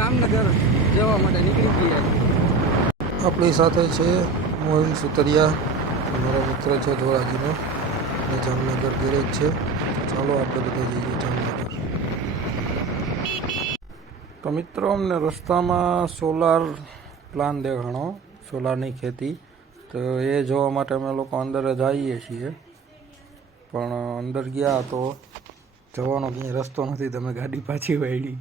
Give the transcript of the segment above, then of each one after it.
જામનગર જવા માટે નીકળી ગયા આપણી સાથે છે મોહિન સુતરિયા અમારો મિત્ર છે ધોરાજીનો અને જામનગર ગેરેજ છે. ચાલો આપણે બધા જઈએ જામનગર. તો મિત્રો, અમને રસ્તામાં સોલાર પ્લાન દેખાણો, સોલારની ખેતી. તો એ જોવા માટે અમે લોકો અંદર જ આવીએ છીએ. પણ અંદર ગયા તો જવાનો ક્યાંય રસ્તો નથી તમે ગાડી પાછી વાળી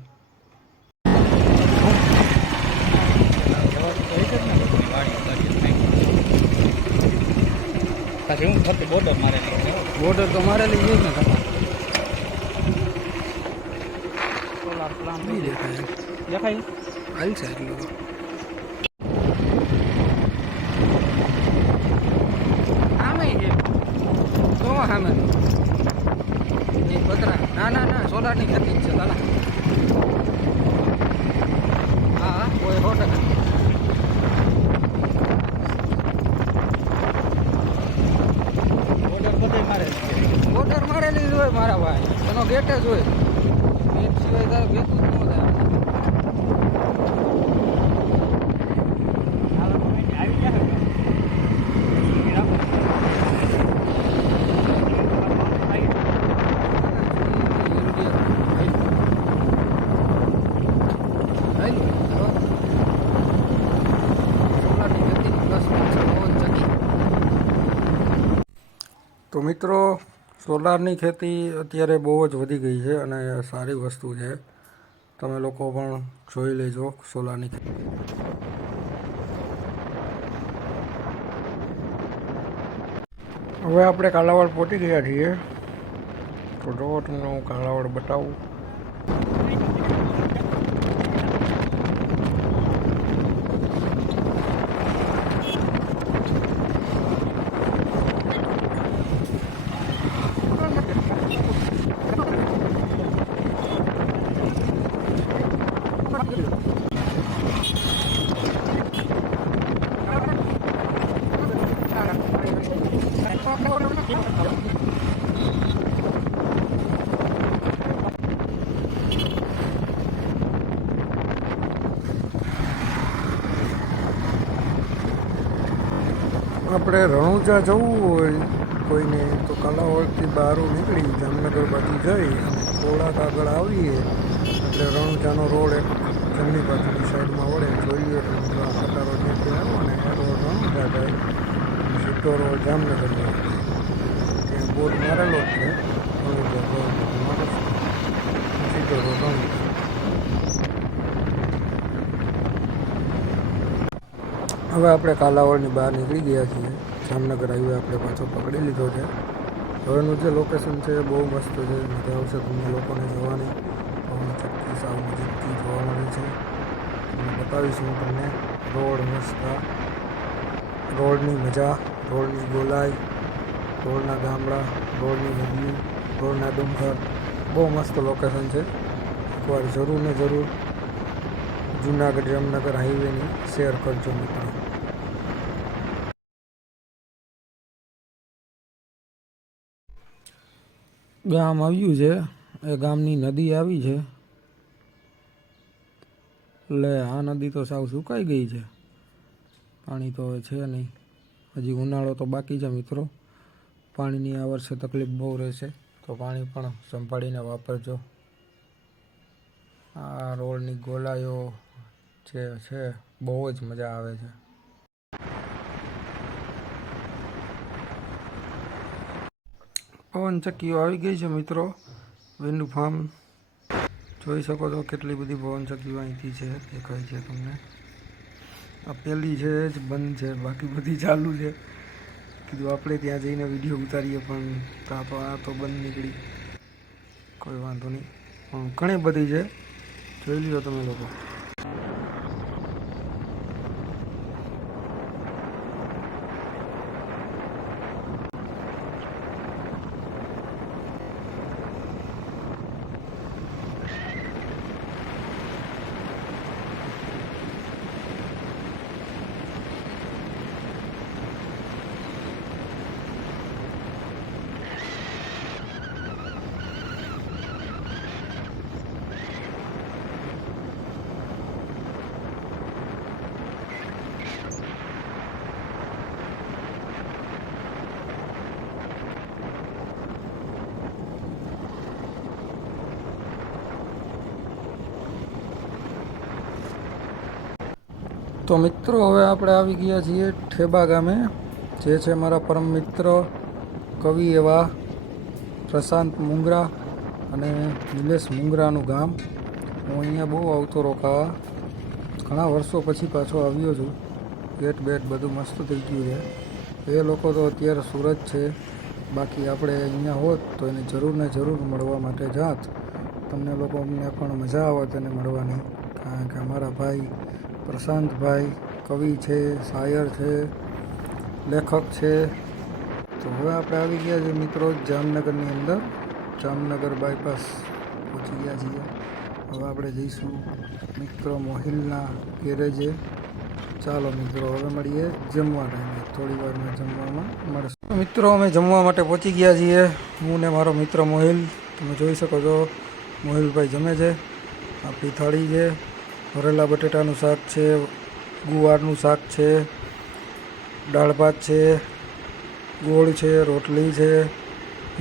પાછી હું ફરતી બોર્ડર મારે. બોર્ડર તો મારેલી જ ને દેખાય? દેખાય. હાલ છે એટલું આમે છે તો સામે એ પતરા ના ના ના સોલારની ખેતી જ છે લાલા હા હા કોઈ સો ટકા બોર્ડર બધે મારે બોર્ડર મારેલી જ હોય મારા ભાઈ ગેટ જ હોય. ગેટ સિવાય તારે ભેગું જ ન થાય. તો મિત્રો સોલારની ખેતી અત્યારે બહુ જ વધી ગઈ છે અને સારી વસ્તુ છે. તમે લોકો પણ જોઈ લેજો સોલારની ખેતી. હવે આપણે કાલાવાડ પહોંચી ગયા છીએ. તો જો તમને બતાવું. આપણે રણુજા જવું હોય, કોઈને તો કાલાવાડથી બહાર નીકળી જામનગર બાજુ જઈ અને થોડાક આગળ આવીએ. એટલે રણુજાનો રોડ એક જમણી બાજુની સાઈડમાં વળે. જોઈએ તો મિત્રો આ ખટારો જે ત્યાં આવ્યો ને એ રોડ રણુજા જાય અને સીધો રોડ જામનગર જાય ત્યાં બોર્ડ મારેલો જ છે રણુજા ગવર્મેન્ટ મારે છે. સીધો રોડ રણુજા હવે આપણે કાલાવાડની બહાર નીકળી ગયા છીએ. જામનગર હાઈવે આપણે પાછો પકડી લીધો છે. હવેનું જે લોકેશન છે એ બહુ મસ્ત છે. મજા આવશે તમને લોકોને જોવાની. બતાવીશું તમને. રોડ મસ્ત રોડની મજા, રોડની ગોલાઈ, રોડના ગામડા, રોડની નદી, રોડના ડુંગર. બહુ મસ્ત લોકેશન છે. એકવાર જરૂર ને જરૂર જુનાગઢ જામનગર હાઈવેની શેર કરજો મિત્રો. ગામ આવ્યું છે. એ ગામની નદી આવી છે. એટલે આ નદી તો સાવ સુકાઈ ગઈ છે. પાણી તો હવે છે નહીં. હજી ઉનાળો તો બાકી છે મિત્રો. પાણીની આ વર્ષે તકલીફ બહુ રહેશે. તો પાણી પણ સંભાળીને વાપરજો. આ રોડની ગોલાઈઓ જે છે, બહુ જ મજા આવે છે. પવન ચક્કીઓ આવી ગઈ છે મિત્રો. વેન્ડુ ફાર્મ જોઈ શકો છો કેટલી બધી પવન ચક્કીઓ અહીંથી છે, દેખાય છે તમને. આ પહેલી છે જ બંધ છે, બાકી બધી ચાલુ છે. કીધું આપણે ત્યાં જઈને વીડિયો ઉતારીએ પણ ત્યાં તો, આ તો બંધ નીકળી. કોઈ વાંધો નહીં. પણ ઘણી બધી છે. જોઈ લો તમે લોકો. તો મિત્રો, હવે આપણે આવી ગયા છીએ ઠેબા ગામે, જે છે મારા પરમ મિત્ર, કવિ એવા પ્રશાંત મુંગરા અને નિલેશ મુંગરાનું ગામ. હું અહીંયા બહુ આવતો રોકાવા. ઘણા વર્ષો પછી પાછો આવ્યો છું. ગેટ બેટ બધું મસ્ત થઈ ગયું છે. એ લોકો તો અત્યારે સુરત છે. બાકી આપણે અહીંયા હોત તો એને જરૂર ને જરૂર મળવા માટે જાત. તમને લોકો અમને પણ મજા આવત એને મળવાની. કારણ કે અમારા ભાઈ પ્રશાંતભાઈ કવિ છે, શાયર છે, લેખક છે. તો હવે આપણે આવી ગયા છે મિત્રો જામનગરની અંદર. જામનગર બાયપાસ પહોંચી ગયા છીએ. હવે આપણે જઈશું મિત્રો મોહિલના ગેરેજે. ચાલો મિત્રો, હવે મળીએ જમવા ટાઈમે. થોડી વારમાં જમવામાં મળશે. મિત્રો, અમે જમવા માટે પહોંચી ગયા છીએ. હું ને મારો મિત્ર મોહિલ. તમે જોઈ શકો છો, મોહિલભાઈ જમે છે. આપણી થાળી છે. ભરેલા બટેટાનું શાક છે, ગુવારનું શાક છે, દાળ ભાત છે, ગોળ છે, રોટલી છે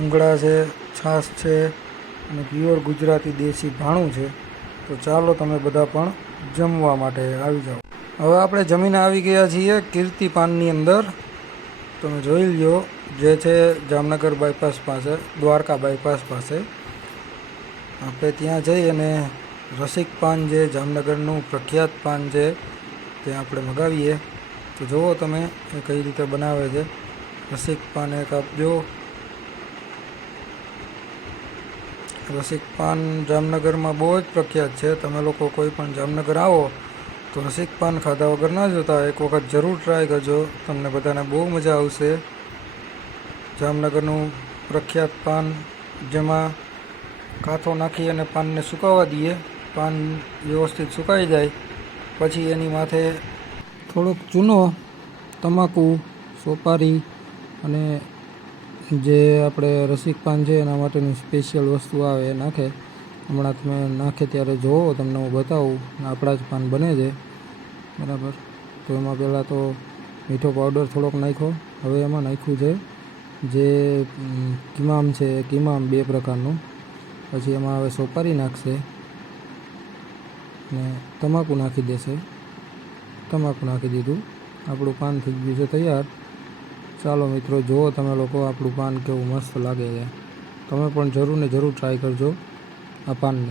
ઉંગળા છે, છાશ છે અને પ્યોર ગુજરાતી દેશી ભાણું છે. તો ચાલો તમે બધા પણ જમવા માટે આવી જાઓ. હવે આપણે જમીને આવી ગયા છીએ કીર્તિપાનની અંદર. તમે જોઈ લ્યો, જે છે જામનગર બાયપાસ પાસે, દ્વારકા બાયપાસ પાસે. આપણે ત્યાં જઈ અને રસિક પાન જે, જામનગરનું પ્રખ્યાત પાન છે તે આપણે મગાવીએ. તો જુઓ તમે એ કઈ રીતે બનાવે છે. રસિક પાન એક આપજો રસિક પાન જામનગરમાં બહુ જ પ્રખ્યાત છે. તમે લોકો કોઈ પણ જામનગર આવો, તો રસિક પાન ખાધા વગર ના જતા એક વખત જરૂર ટ્રાય કરજો. તમને બધાને બહુ મજા આવશે. જામનગરનું પ્રખ્યાત પાન, જેમાં કાથો નાખી અને પાનને સુકાવા દઈએ. પાન વ્યવસ્થિત સુકાઈ જાય, પછી એની માથે થોડોક ચૂનો, તમાકુ, સોપારી અને જે આપણે રસિક પાન છે એના માટેની સ્પેશિયલ વસ્તુ આવે એ નાખે. હમણાં તમે નાખે ત્યારે જોવો, તમને હું બતાવું. આપણા જ પાન બને છે. બરાબર? તો એમાં પહેલાં તો મીઠો પાવડર થોડોક નાખ્યો. હવે એમાં નાખ્યું છે જે કિમામ છે. કિમામ બે પ્રકારનું. પછી એમાં હવે સોપારી નાખશે. ને તમાકુ નાખી દેશે. તમાકુ નાખી દીધું. આપણું પાન થઈ ગયું છે તૈયાર. ચાલો મિત્રો, જુઓ તમે લોકો આપણું પાન કેવું મસ્ત લાગે છે. તમે પણ જરૂર ને જરૂર ટ્રાય કરજો આ પાનને.